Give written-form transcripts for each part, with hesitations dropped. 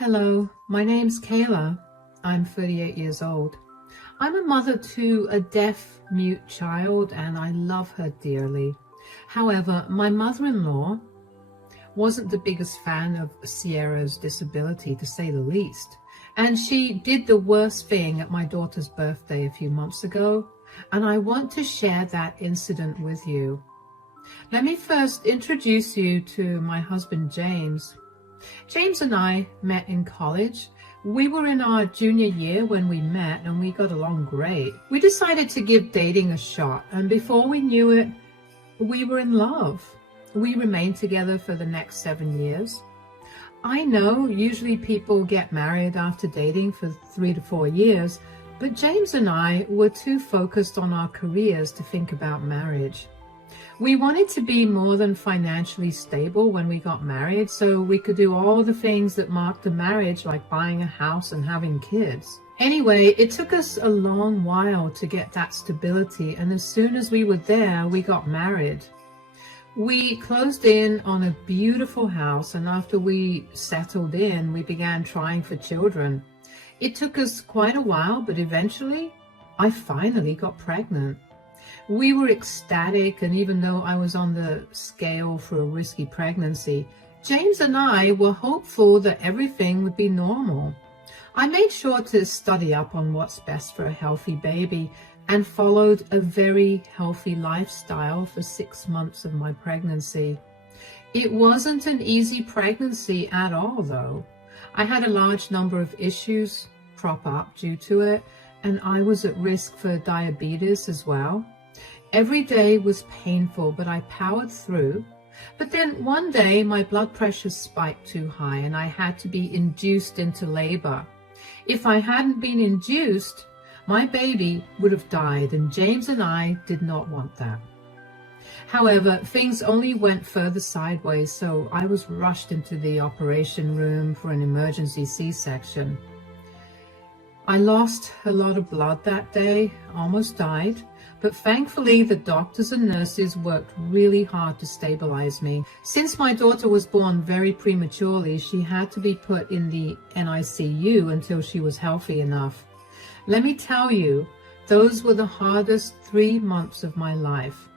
Hello, my name's Kayla. I'm 38 years old. I'm a mother to a deaf-mute child and I love her dearly. However, my mother-in-law wasn't the biggest fan of Sierra's disability, to say the least. And she did the worst thing at my daughter's birthday a few months ago, and I want to share that incident with you. Let me first introduce you to my husband, James. James and I met in college. We were in our junior year when we met and we got along great. We decided to give dating a shot, and before we knew it, we were in love. We remained together for the next 7 years. I know usually people get married after dating for 3 to 4 years, but James and I were too focused on our careers to think about marriage. We wanted to be more than financially stable when we got married, so we could do all the things that marked a marriage, like buying a house and having kids. Anyway, it took us a long while to get that stability, and as soon as we were there, we got married. We closed in on a beautiful house, and after we settled in, we began trying for children. It took us quite a while, but eventually, I finally got pregnant. We were ecstatic, and even though I was on the scale for a risky pregnancy, James and I were hopeful that everything would be normal. I made sure to study up on what's best for a healthy baby and followed a very healthy lifestyle for 6 months of my pregnancy. It wasn't an easy pregnancy at all, though. I had a large number of issues crop up due to it, and I was at risk for diabetes as well. Every day was painful, but I powered through. But then one day my blood pressure spiked too high and I had to be induced into labor. If I hadn't been induced, my baby would have died, and James and I did not want that. However, things only went further sideways, so I was rushed into the operation room for an emergency C-section. I lost a lot of blood that day, almost died, but thankfully the doctors and nurses worked really hard to stabilize me. Since my daughter was born very prematurely, she had to be put in the NICU until she was healthy enough. Let me tell you, those were the hardest 3 months of my life.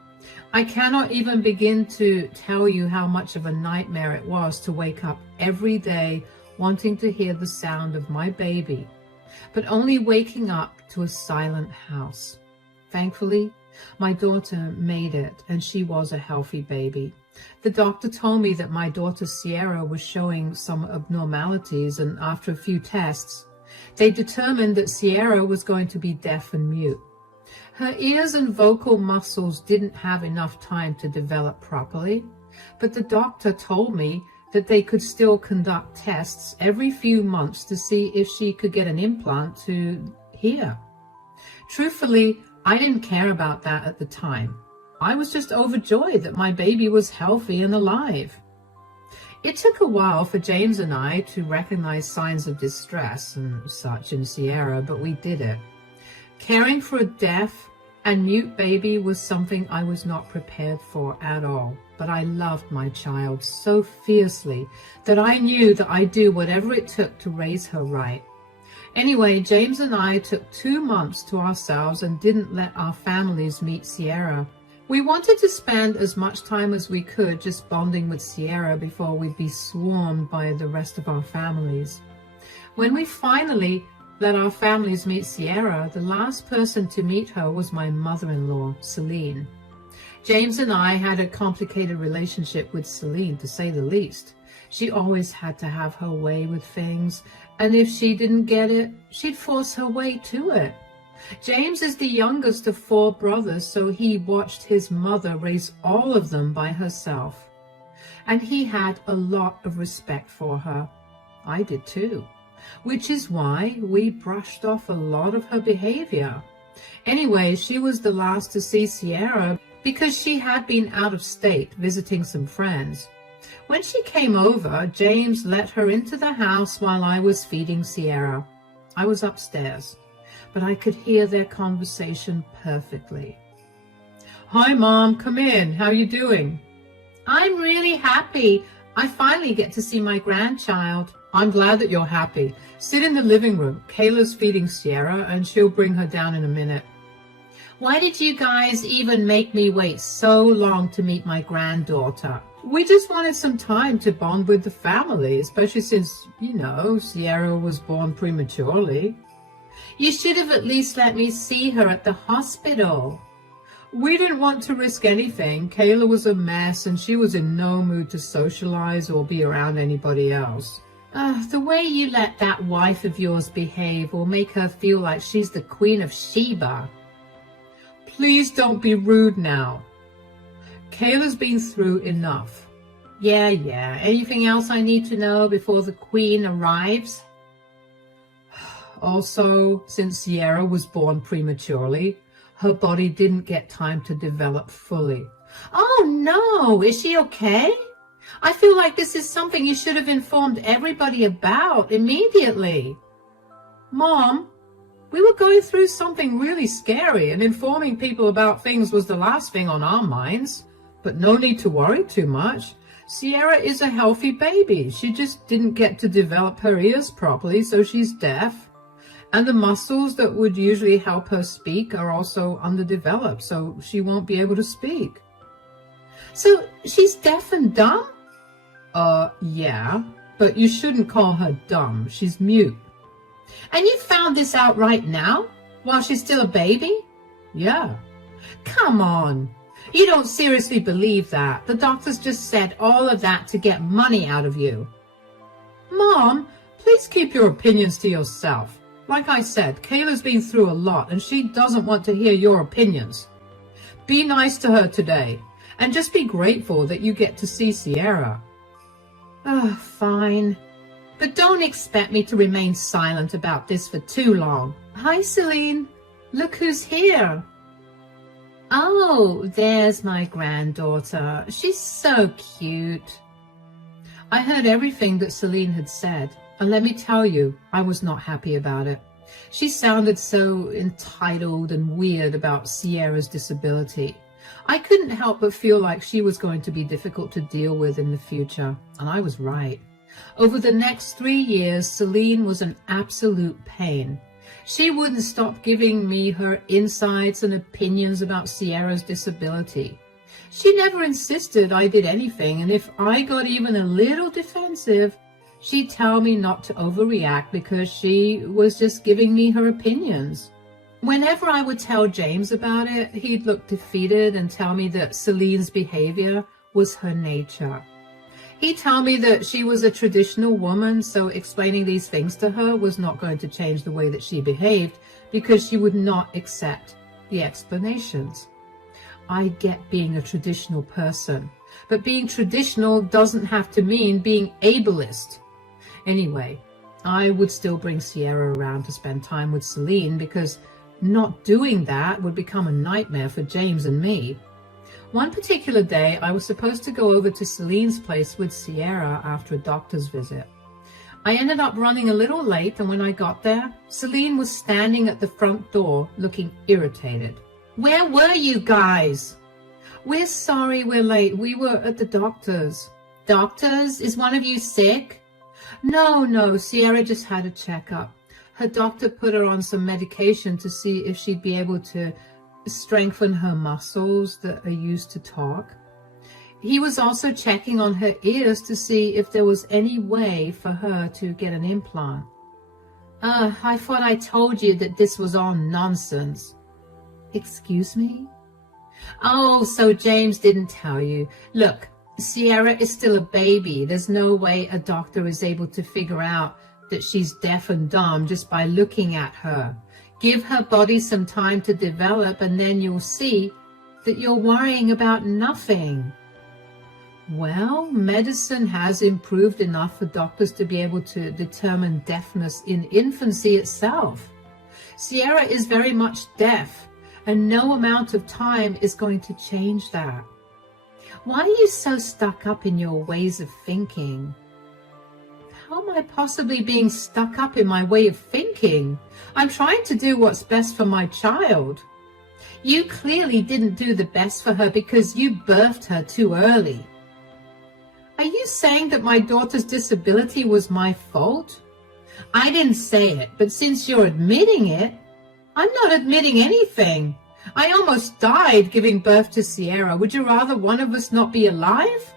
I cannot even begin to tell you how much of a nightmare it was to wake up every day wanting to hear the sound of my baby, but only waking up to a silent house. Thankfully, my daughter made it, and she was a healthy baby. The doctor told me that my daughter Sierra was showing some abnormalities, and after a few tests, they determined that Sierra was going to be deaf and mute. Her ears and vocal muscles didn't have enough time to develop properly, but the doctor told me that they could still conduct tests every few months to see if she could get an implant to hear. Truthfully, I didn't care about that at the time. I was just overjoyed that my baby was healthy and alive. It took a while for James and I to recognize signs of distress and such in Sierra, but we did it. Caring for a deaf and mute baby was something I was not prepared for at all, but I loved my child so fiercely that I knew that I'd do whatever it took to raise her right. Anyway, James and I took 2 months to ourselves and didn't let our families meet Sierra. We wanted to spend as much time as we could just bonding with Sierra before we'd be swarmed by the rest of our families. When we finally let our families meet Sierra, the last person to meet her was my mother-in-law, Celine. James and I had a complicated relationship with Celine, to say the least. She always had to have her way with things, and if she didn't get it, she'd force her way to it. James is the youngest of 4 brothers, so he watched his mother raise all of them by herself. And he had a lot of respect for her. I did too, which is why we brushed off a lot of her behavior. Anyway, she was the last to see Sierra because she had been out of state visiting some friends. When she came over, James let her into the house while I was feeding Sierra. I was upstairs, but I could hear their conversation perfectly. "Hi, Mom, come in. How you doing?" "I'm really happy. I finally get to see my grandchild." I'm glad that you're happy. Sit in the living room. Kayla's feeding Sierra, and she'll bring her down in a minute. Why did you guys even make me wait so long to meet my granddaughter? We just wanted some time to bond with the family, especially since, Sierra was born prematurely. You should have at least let me see her at the hospital. We didn't want to risk anything. Kayla was a mess, and she was in no mood to socialize or be around anybody else. The way you let that wife of yours behave will make her feel like she's the Queen of Sheba. Please don't be rude now. Kayla's been through enough. Yeah. Anything else I need to know before the Queen arrives? Also, since Sierra was born prematurely, her body didn't get time to develop fully. Oh no, is she okay? I feel like this is something you should have informed everybody about immediately. Mom, we were going through something really scary, and informing people about things was the last thing on our minds. But no need to worry too much. Sierra is a healthy baby. She just didn't get to develop her ears properly, so she's deaf. And the muscles that would usually help her speak are also underdeveloped, so she won't be able to speak. So she's deaf and dumb? Yeah, but you shouldn't call her dumb. She's mute. And you found this out right now, while she's still a baby? Yeah. Come on. You don't seriously believe that. The doctors just said all of that to get money out of you. Mom, please keep your opinions to yourself. Like I said, Kayla's been through a lot, and she doesn't want to hear your opinions. Be nice to her today, and just be grateful that you get to see Sierra. Fine. But don't expect me to remain silent about this for too long. Hi, Celine. Look who's here. Oh, there's my granddaughter. She's so cute. I heard everything that Celine had said, and let me tell you, I was not happy about it. She sounded so entitled and weird about Sierra's disability. I couldn't help but feel like she was going to be difficult to deal with in the future, and I was right. Over the next 3 years, Celine was an absolute pain. She wouldn't stop giving me her insights and opinions about Sierra's disability. She never insisted I did anything, and if I got even a little defensive, she'd tell me not to overreact because she was just giving me her opinions. Whenever I would tell James about it, he'd look defeated and tell me that Celine's behavior was her nature. He'd tell me that she was a traditional woman, so explaining these things to her was not going to change the way that she behaved because she would not accept the explanations. I get being a traditional person, but being traditional doesn't have to mean being ableist. Anyway, I would still bring Sierra around to spend time with Celine because not doing that would become a nightmare for James and me. One particular day, I was supposed to go over to Celine's place with Sierra after a doctor's visit. I ended up running a little late, and when I got there, Celine was standing at the front door looking irritated. Where were you guys? We're sorry we're late. We were at the doctor's. Doctor's? Is one of you sick? No, Sierra just had a checkup. Her doctor put her on some medication to see if she'd be able to strengthen her muscles that are used to talk. He was also checking on her ears to see if there was any way for her to get an implant. I thought I told you that this was all nonsense. Excuse me? Oh, so James didn't tell you. Look, Sierra is still a baby. There's no way a doctor is able to figure out that she's deaf and dumb just by looking at her. Give her body some time to develop, and then you'll see that you're worrying about nothing. Well, medicine has improved enough for doctors to be able to determine deafness in infancy itself. Sierra is very much deaf, and no amount of time is going to change that. Why are you so stuck up in your ways of thinking? How am I possibly being stuck up in my way of thinking? I'm trying to do what's best for my child. You clearly didn't do the best for her because you birthed her too early. Are you saying that my daughter's disability was my fault? I didn't say it, but since you're admitting it, I'm not admitting anything. I almost died giving birth to Sierra. Would you rather one of us not be alive?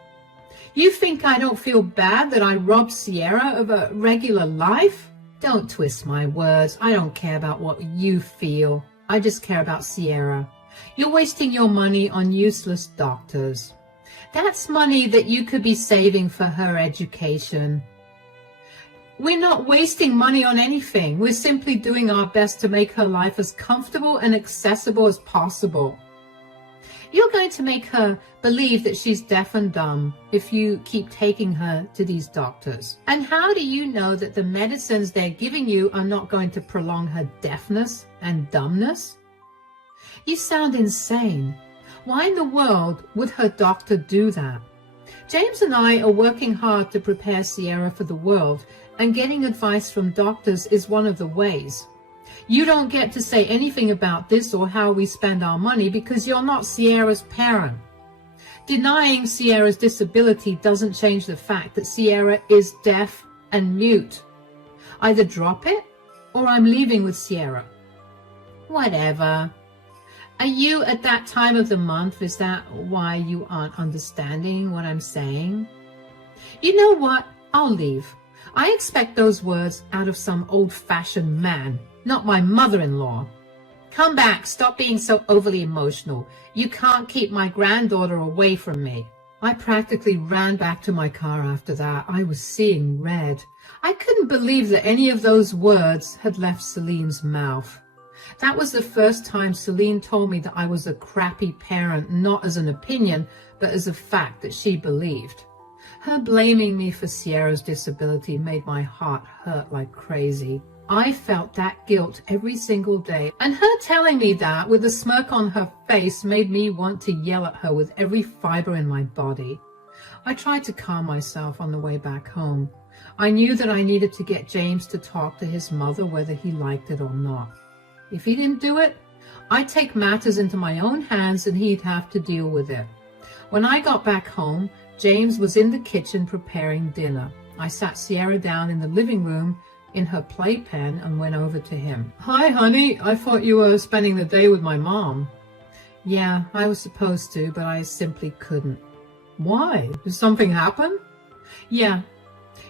You think I don't feel bad that I robbed Sierra of a regular life? Don't twist my words. I don't care about what you feel. I just care about Sierra. You're wasting your money on useless doctors. That's money that you could be saving for her education. We're not wasting money on anything. We're simply doing our best to make her life as comfortable and accessible as possible. You're going to make her believe that she's deaf and dumb if you keep taking her to these doctors. And how do you know that the medicines they're giving you are not going to prolong her deafness and dumbness? You sound insane. Why in the world would her doctor do that? James and I are working hard to prepare Sierra for the world, and getting advice from doctors is one of the ways. You don't get to say anything about this or how we spend our money because you're not Sierra's parent. Denying Sierra's disability doesn't change the fact that Sierra is deaf and mute. Either drop it or I'm leaving with Sierra. Whatever. Are you at that time of the month? Is that why you aren't understanding what I'm saying? You know what? I'll leave. I expect those words out of some old-fashioned man, not my mother-in-law. Come back. Stop being so overly emotional. You can't keep my granddaughter away from me. I practically ran back to my car after that. I was seeing red. I couldn't believe that any of those words had left Celine's mouth. That was the first time Celine told me that I was a crappy parent, not as an opinion, but as a fact that she believed. Her blaming me for Sierra's disability made my heart hurt like crazy. I felt that guilt every single day, and her telling me that with a smirk on her face made me want to yell at her with every fiber in my body. I tried to calm myself on the way back home. I knew that I needed to get James to talk to his mother whether he liked it or not. If he didn't do it, I'd take matters into my own hands and he'd have to deal with it. When I got back home, James was in the kitchen preparing dinner. I sat Sierra down in the living room in her playpen and went over to him. Hi, honey. I thought you were spending the day with my mom. Yeah, I was supposed to, but I simply couldn't. Why? Did something happen? Yeah.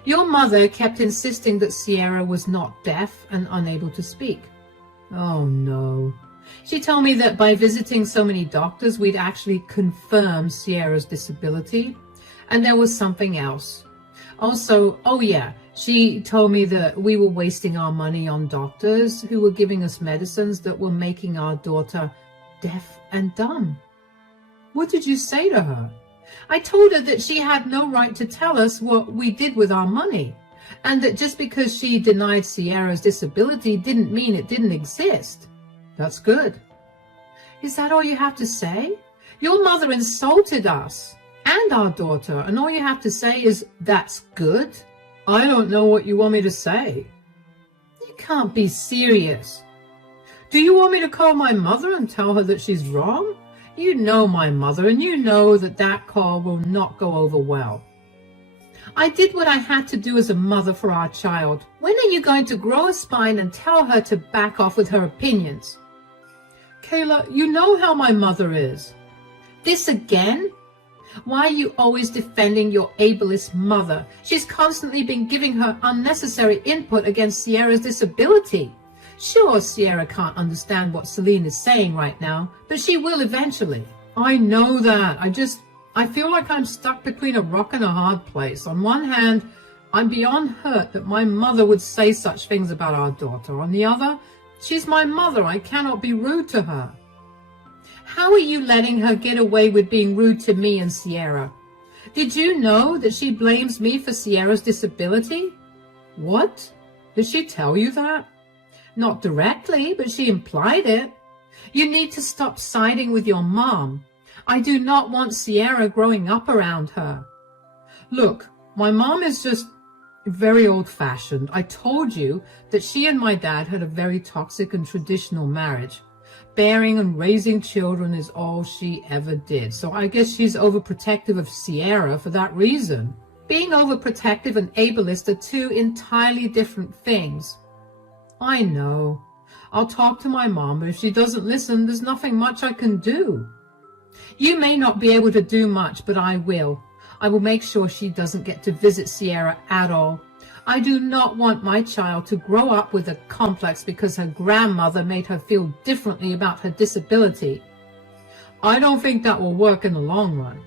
Your mother kept insisting that Sierra was not deaf and unable to speak. Oh, no. She told me that by visiting so many doctors, we'd actually confirm Sierra's disability. And there was something else. Also, oh yeah, she told me that we were wasting our money on doctors who were giving us medicines that were making our daughter deaf and dumb. What did you say to her? I told her that she had no right to tell us what we did with our money, and that just because she denied Sierra's disability didn't mean it didn't exist. That's good. Is that all you have to say? Your mother insulted us and our daughter, and all you have to say is, that's good? I don't know what you want me to say. You can't be serious. Do you want me to call my mother and tell her that she's wrong? You know my mother, and you know that that call will not go over well. I did what I had to do as a mother for our child. When are you going to grow a spine and tell her to back off with her opinions? Kayla, you know how my mother is. This again? Why are you always defending your ableist mother? She's constantly been giving her unnecessary input against Sierra's disability. Sure, Sierra can't understand what Celine is saying right now, but she will eventually. I know that. I feel like I'm stuck between a rock and a hard place. On one hand, I'm beyond hurt that my mother would say such things about our daughter. On the other, she's my mother. I cannot be rude to her. How are you letting her get away with being rude to me and Sierra? Did you know that she blames me for Sierra's disability? What? Did she tell you that? Not directly, but she implied it. You need to stop siding with your mom. I do not want Sierra growing up around her. Look, my mom is just very old-fashioned. I told you that she and my dad had a very toxic and traditional marriage. Bearing and raising children is all she ever did. So I guess she's overprotective of Sierra for that reason. Being overprotective and ableist are two entirely different things. I know. I'll talk to my mom, but if she doesn't listen, there's nothing much I can do. You may not be able to do much, but I will. I will make sure she doesn't get to visit Sierra at all. I do not want my child to grow up with a complex because her grandmother made her feel differently about her disability. I don't think that will work in the long run.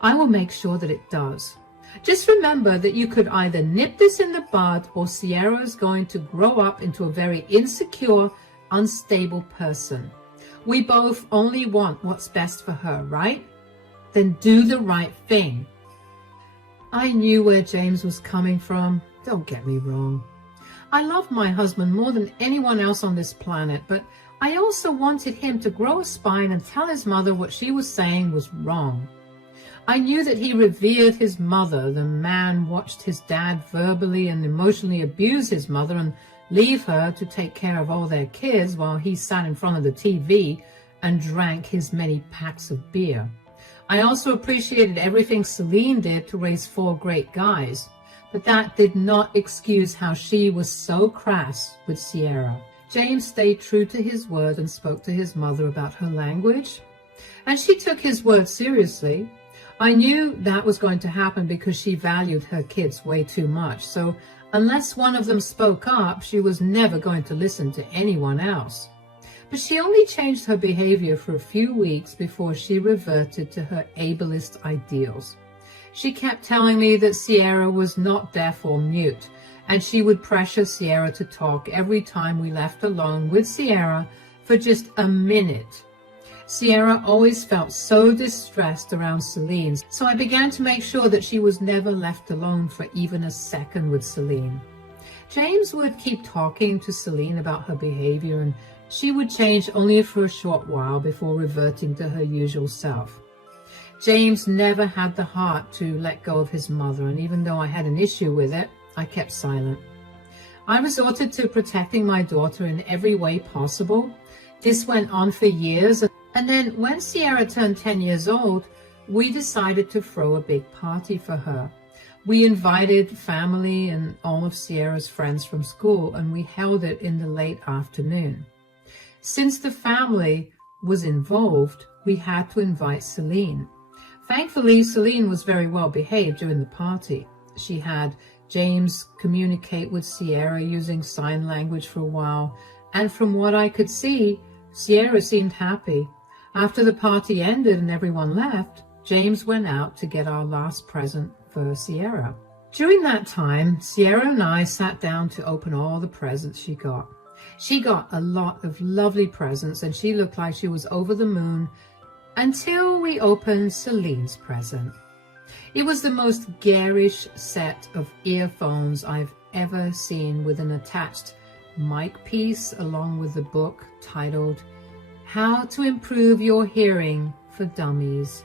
I will make sure that it does. Just remember that you could either nip this in the bud or Sierra is going to grow up into a very insecure, unstable person. We both only want what's best for her, right? Then do the right thing. I knew where James was coming from. Don't get me wrong. I love my husband more than anyone else on this planet, but I also wanted him to grow a spine and tell his mother what she was saying was wrong. I knew that he revered his mother. The man watched his dad verbally and emotionally abuse his mother and leave her to take care of all their kids while he sat in front of the TV and drank his many packs of beer. I also appreciated everything Celine did to raise 4 great guys, but that did not excuse how she was so crass with Sierra. James stayed true to his word and spoke to his mother about her language, and she took his word seriously. I knew that was going to happen because she valued her kids way too much, so unless one of them spoke up, she was never going to listen to anyone else. But she only changed her behavior for a few weeks before she reverted to her ableist ideals. She kept telling me that Sierra was not deaf or mute, and she would pressure Sierra to talk every time we left alone with Sierra for just a minute. Sierra always felt so distressed around Celine, so I began to make sure that she was never left alone for even a second with Celine. James would keep talking to Celine about her behavior, and she would change only for a short while before reverting to her usual self. James never had the heart to let go of his mother, and even though I had an issue with it, I kept silent. I resorted to protecting my daughter in every way possible. This went on for years, and then when Sierra turned 10 years old, we decided to throw a big party for her. We invited family and all of Sierra's friends from school, and we held it in the late afternoon. Since the family was involved, we had to invite Celine. Thankfully, Celine was very well behaved during the party. She had James communicate with Sierra using sign language for a while, and from what I could see, Sierra seemed happy. After the party ended and everyone left, James went out to get our last present for Sierra. During that time, Sierra and I sat down to open all the presents she got. She got a lot of lovely presents, and she looked like she was over the moon until we opened Celine's present. It was the most garish set of earphones I've ever seen, with an attached mic piece along with the book titled How to Improve Your Hearing for Dummies.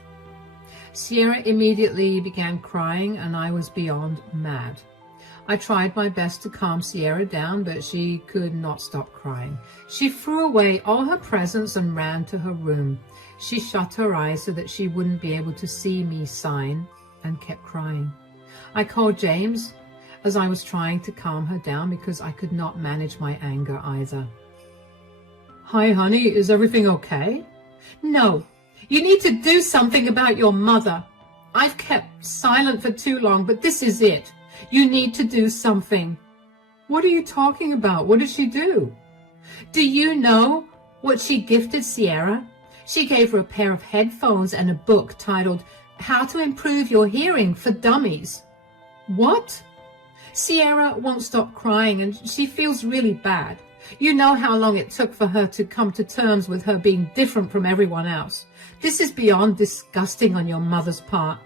Sierra immediately began crying, and I was beyond mad. I tried my best to calm Sierra down, but she could not stop crying. She threw away all her presents and ran to her room. She shut her eyes so that she wouldn't be able to see me sign, and kept crying. I called James as I was trying to calm her down because I could not manage my anger either. Hi, honey, is everything okay? No, you need to do something about your mother. I've kept silent for too long, but this is it. You need to do something. What are you talking about? What did she do? Do you know what she gifted Sierra? She gave her a pair of headphones and a book titled How to Improve Your Hearing for Dummies. What? Sierra won't stop crying, and she feels really bad. You know how long it took for her to come to terms with her being different from everyone else. This is beyond disgusting on your mother's part.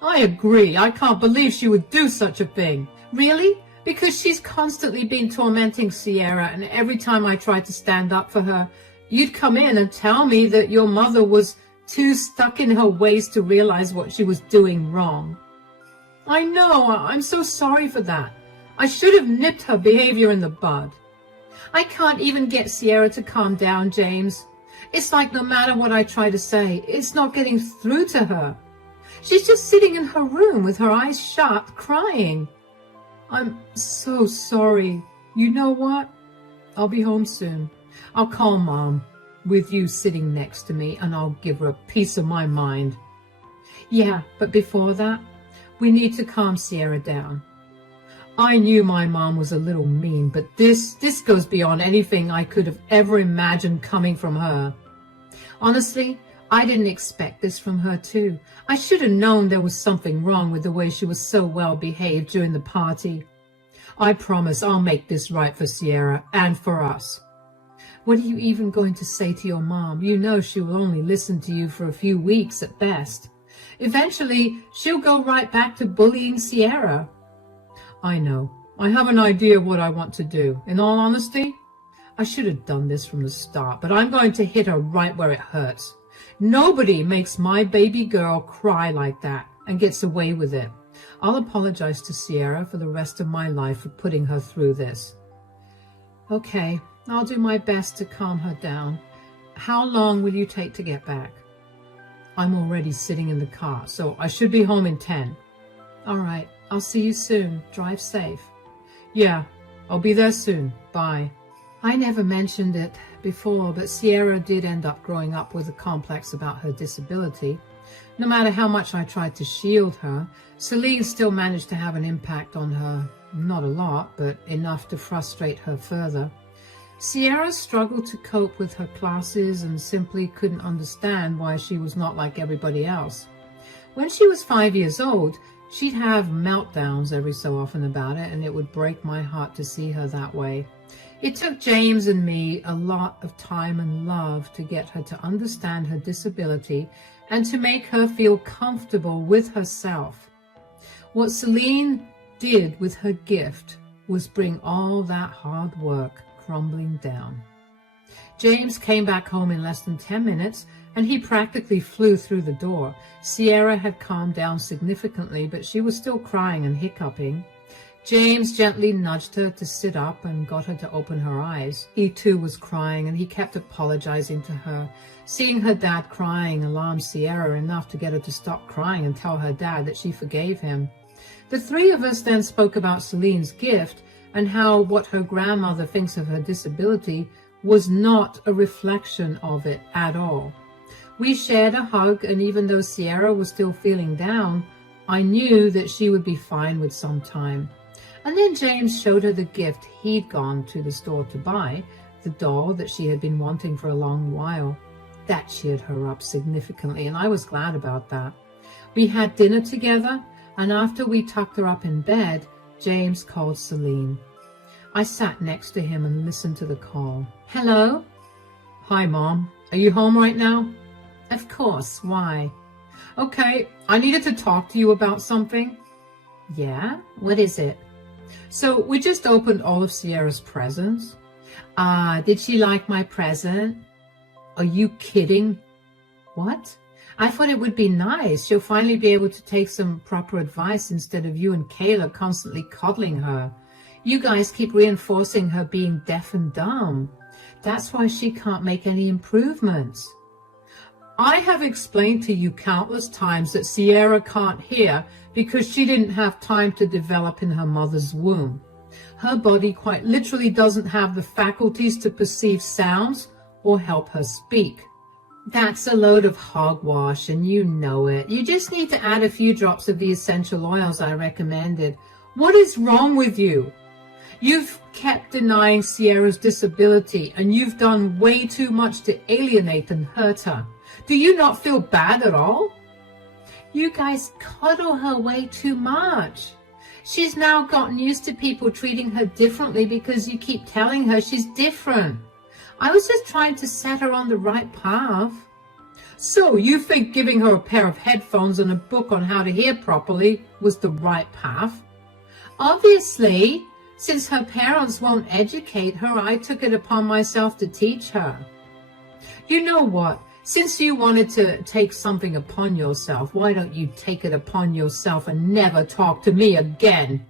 I agree. I can't believe she would do such a thing. Really? Because she's constantly been tormenting Sierra, and every time I tried to stand up for her, you'd come in and tell me that your mother was too stuck in her ways to realize what she was doing wrong. I know. I'm so sorry for that. I should have nipped her behavior in the bud. I can't even get Sierra to calm down, James. It's like no matter what I try to say, it's not getting through to her. She's just sitting in her room with her eyes shut, crying. I'm so sorry. You know what? I'll be home soon. I'll call Mom with you sitting next to me, and I'll give her a piece of my mind. Yeah, but before that, we need to calm Sierra down. I knew my mom was a little mean, but this goes beyond anything I could have ever imagined coming from her. Honestly, I didn't expect this from her too. I should have known there was something wrong with the way she was so well behaved during the party. I promise I'll make this right for Sierra and for us. What are you even going to say to your mom? You know she will only listen to you for a few weeks at best. Eventually, she'll go right back to bullying Sierra. I know. I have an idea of what I want to do. In all honesty, I should have done this from the start, but I'm going to hit her right where it hurts. Nobody makes my baby girl cry like that and gets away with it. I'll apologize to Sierra for the rest of my life for putting her through this. Okay, I'll do my best to calm her down. How long will you take to get back? I'm already sitting in the car, so I should be home in 10. All right, I'll see you soon. Drive safe. Yeah, I'll be there soon. Bye. I never mentioned it before, but Sierra did end up growing up with a complex about her disability. No matter how much I tried to shield her, Celine still managed to have an impact on her. Not a lot, but enough to frustrate her further. Sierra struggled to cope with her classes and simply couldn't understand why she was not like everybody else. When she was 5 years old, she'd have meltdowns every so often about it, and it would break my heart to see her that way. It took James and me a lot of time and love to get her to understand her disability and to make her feel comfortable with herself. What Celine did with her gift was bring all that hard work crumbling down. James came back home in less than 10 minutes, and he practically flew through the door. Sierra had calmed down significantly, but she was still crying and hiccuping. James gently nudged her to sit up and got her to open her eyes. He too was crying, and he kept apologizing to her. Seeing her dad crying alarmed Sierra enough to get her to stop crying and tell her dad that she forgave him. The three of us then spoke about Celine's gift and how what her grandmother thinks of her disability was not a reflection of it at all. We shared a hug, and even though Sierra was still feeling down, I knew that she would be fine with some time. And then James showed her the gift he'd gone to the store to buy, the doll that she had been wanting for a long while. That cheered her up significantly, and I was glad about that. We had dinner together, and after we tucked her up in bed, James called Celine. I sat next to him and listened to the call. Hello? Hi, Mom. Are you home right now? Of course. Why? Okay, I needed to talk to you about something. Yeah? What is it? So we just opened all of Sierra's presents. Did she like my present? Are you kidding? What? I thought it would be nice. She'll finally be able to take some proper advice instead of you and Kayla constantly coddling her. You guys keep reinforcing her being deaf and dumb. That's why she can't make any improvements. I have explained to you countless times that Sierra can't hear because she didn't have time to develop in her mother's womb. Her body quite literally doesn't have the faculties to perceive sounds or help her speak. That's a load of hogwash, and you know it. You just need to add a few drops of the essential oils I recommended. What is wrong with you? You've kept denying Sierra's disability, and you've done way too much to alienate and hurt her. Do you not feel bad at all? You guys coddle her way too much. She's now gotten used to people treating her differently because you keep telling her she's different. I was just trying to set her on the right path. So you think giving her a pair of headphones and a book on how to hear properly was the right path? Obviously, since her parents won't educate her, I took it upon myself to teach her. You know what? Since you wanted to take something upon yourself, why don't you take it upon yourself and never talk to me again?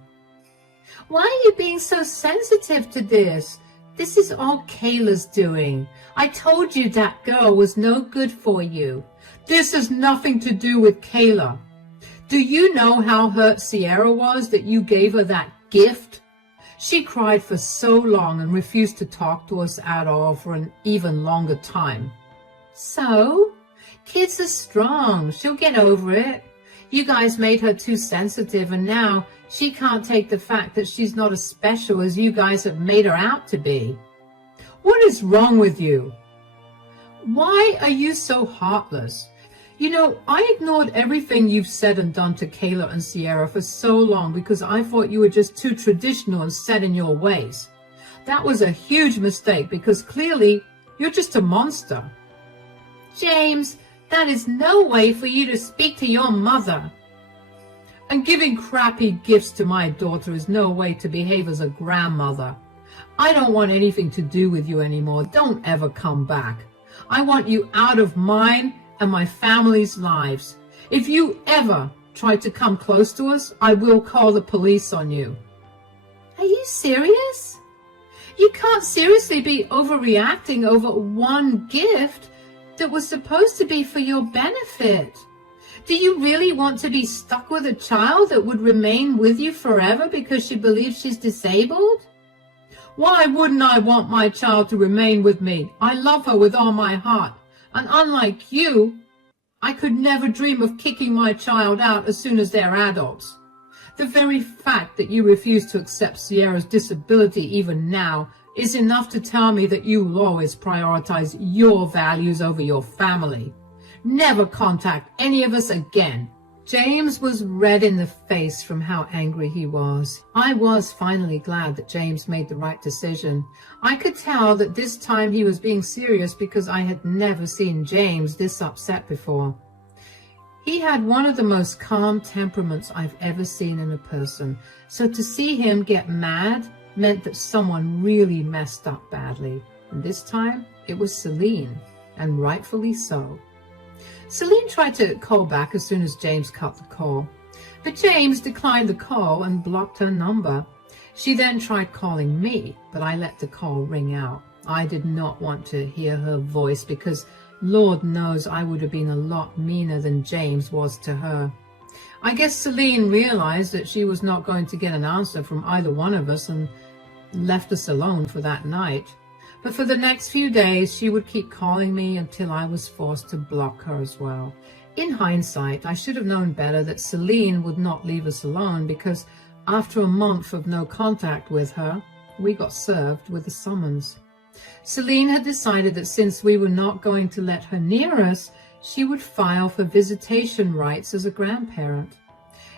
Why are you being so sensitive to this? This is all Kayla's doing. I told you that girl was no good for you. This has nothing to do with Kayla. Do you know how hurt Sierra was that you gave her that gift? She cried for so long and refused to talk to us at all for an even longer time. So, kids are strong. She'll get over it. You guys made her too sensitive, and now she can't take the fact that she's not as special as you guys have made her out to be. What is wrong with you? Why are you so heartless? You know, I ignored everything you've said and done to Kayla and Sierra for so long because I thought you were just too traditional and set in your ways. That was a huge mistake because clearly you're just a monster. James, that is no way for you to speak to your mother. And giving crappy gifts to my daughter is no way to behave as a grandmother. I don't want anything to do with you anymore. Don't ever come back. I want you out of mine and my family's lives. If you ever try to come close to us, I will call the police on you. Are you serious? You can't seriously be overreacting over one gift that was supposed to be for your benefit. Do you really want to be stuck with a child that would remain with you forever because she believes she's disabled? Why wouldn't I want my child to remain with me? I love her with all my heart. And unlike you, I could never dream of kicking my child out as soon as they're adults. The very fact that you refuse to accept Sierra's disability even now is enough to tell me that you will always prioritize your values over your family. Never contact any of us again. James was red in the face from how angry he was. I was finally glad that James made the right decision. I could tell that this time he was being serious because I had never seen James this upset before. He had one of the most calm temperaments I've ever seen in a person, so to see him get mad meant that someone really messed up badly. And this time it was Celine, and rightfully so. Celine tried to call back as soon as James cut the call, but James declined the call and blocked her number. She then tried calling me, but I let the call ring out. I did not want to hear her voice because Lord knows I would have been a lot meaner than James was to her. I guess Celine realized that she was not going to get an answer from either one of us and left us alone for that night. But for the next few days, she would keep calling me until I was forced to block her as well. In hindsight, I should have known better that Celine would not leave us alone because after a month of no contact with her, we got served with a summons. Celine had decided that since we were not going to let her near us, she would file for visitation rights as a grandparent.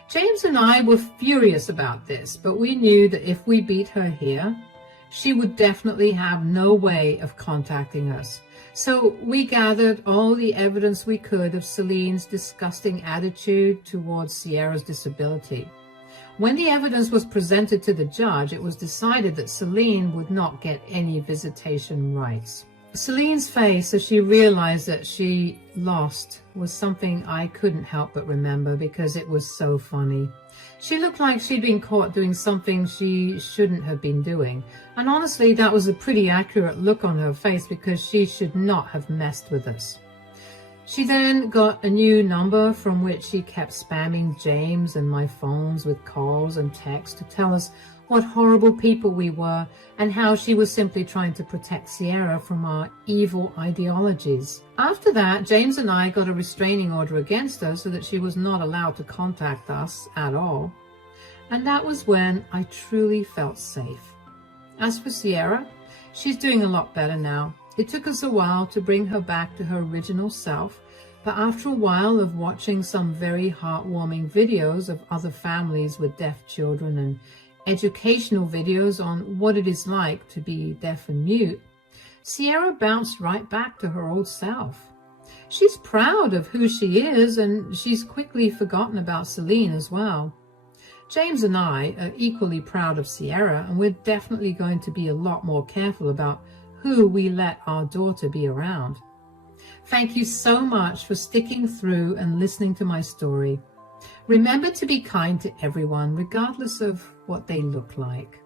James and I were furious about this, but we knew that if we beat her here, she would definitely have no way of contacting us. So we gathered all the evidence we could of Celine's disgusting attitude towards Sierra's disability. When the evidence was presented to the judge, it was decided that Celine would not get any visitation rights. Celine's face as she realized that she lost was something I couldn't help but remember because it was so funny. She looked like she'd been caught doing something she shouldn't have been doing. And honestly, that was a pretty accurate look on her face because she should not have messed with us. She then got a new number from which she kept spamming James and my phones with calls and texts to tell us what horrible people we were and how she was simply trying to protect Sierra from our evil ideologies. After that, James and I got a restraining order against her so that she was not allowed to contact us at all. And that was when I truly felt safe. As for Sierra, she's doing a lot better now. It took us a while to bring her back to her original self, but after a while of watching some very heartwarming videos of other families with deaf children and educational videos on what it is like to be deaf and mute, Sierra bounced right back to her old self. She's proud of who she is, and she's quickly forgotten about Celine as well. James and I are equally proud of Sierra, and we're definitely going to be a lot more careful about who we let our daughter be around. Thank you so much for sticking through and listening to my story. Remember to be kind to everyone, regardless of what they look like.